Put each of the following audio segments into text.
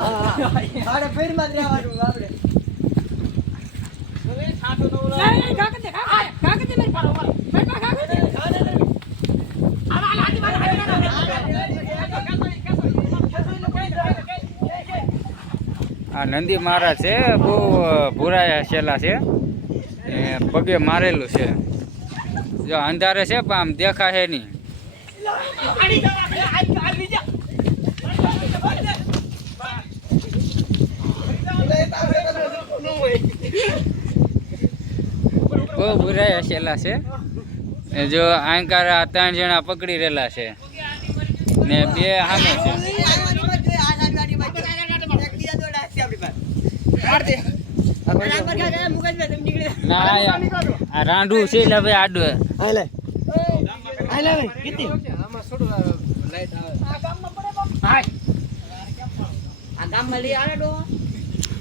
આડે ફેરમાં જ રહેવાનું આપણે. હવે છાટો નો ઓલા. એ કાકા દે મારી પાડો મારો. ભાઈ કાકા દે. આવા લાજી મારા આ નંદી મહારાજ છે, બહુ ભૂરાયા છેલા છે, પગે મારેલું છે. જો અંધારે છે પણ આમ દેખાય નહીં. બહુ ભૂરાયા છેલા છે. જો આંકારા 3 જણા પકડી રહેલા છે ને 2 સામે છે. ના આ રાંડું છે એટલે ભાઈ આડું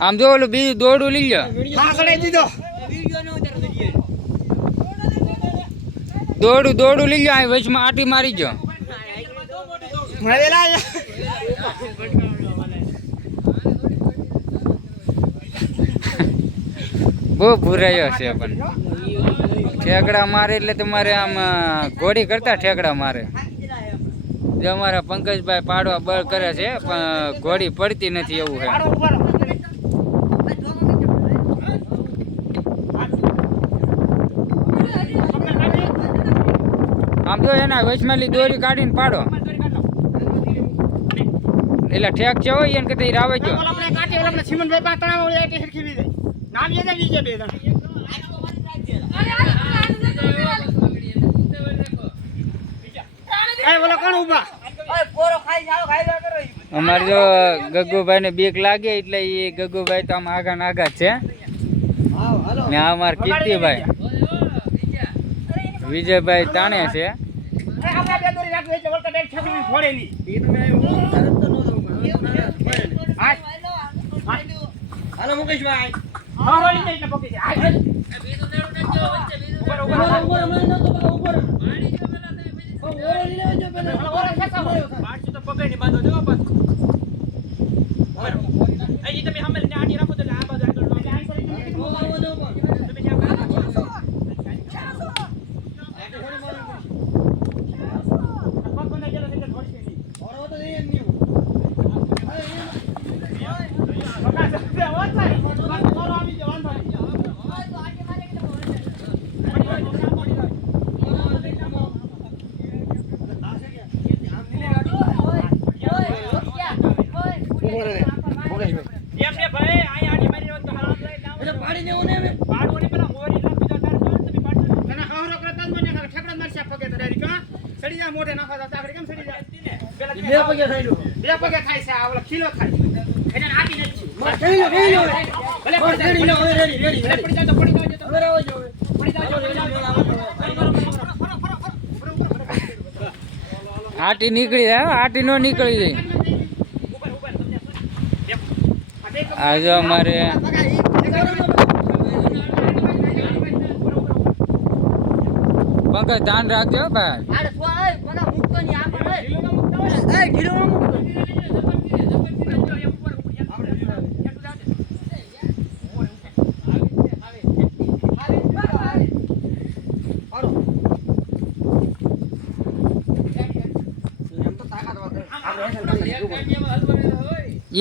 આમ જો ઓલું બીજું દોડું લઈ લો. દોડું લઈ લો. વચમાં આટી મારી ગયો. બહુ ભૂરાયો છે પણ ઠેકડા મારે એટલે તમારે આમ ઘોડી કરતા ઠેકડા મારે. જે અમારા પંકજભાઈ પાડવા બળ કરે છે પણ ઘોડી પડતી નથી એવું છે. આમ તો એના વચમાલી દોરી કાઢીને પાડો એટલે ઠેક છે હોય એને કદી રાવે જો. અમારે જો ગગુભાઈ ને બીક લાગે એટલે એ ગગુભાઈ તો આમ આગા ને આગા છે ને અમારે કીર્તિભાઈ વિજયભાઈ તાણે છે. હાલો મુકેશભાઈ. મોઢે નાખવા જતા કેમ સડી જાય? બે પગે થાય છે. આ ઓલા ખીલો થાય એને આટી નથી. ભલે પડી લો હવે રેડી પડી જાય તો પડી જાવ હવે આવો જો પડી જાવ આટી નીકળી જાય. આટી નો નીકળી જાય. આ જો અમારે પંકજ ધ્યાન રાખજો ભાઈ.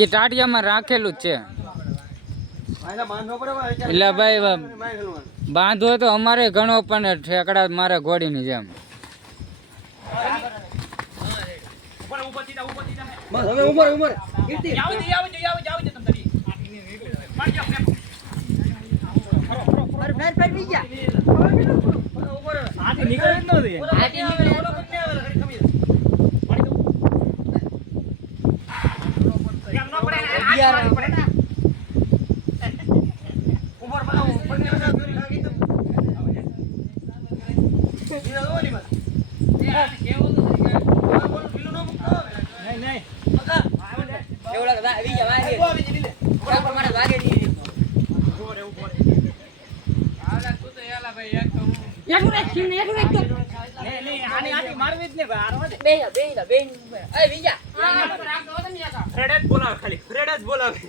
એ ટાટિયામાં રાખેલું જ છે એટલે ભાઈ બાંધવો તો અમારે ઘણો પણ ઠેકડા મારે ઘોડીની જેમ. આની આટી મારવી જ ને ભાઈ આરો દે બેન એ બીજા ફ્રેડ જ બોલાવે ખાલી ફ્રેડ જ બોલાવે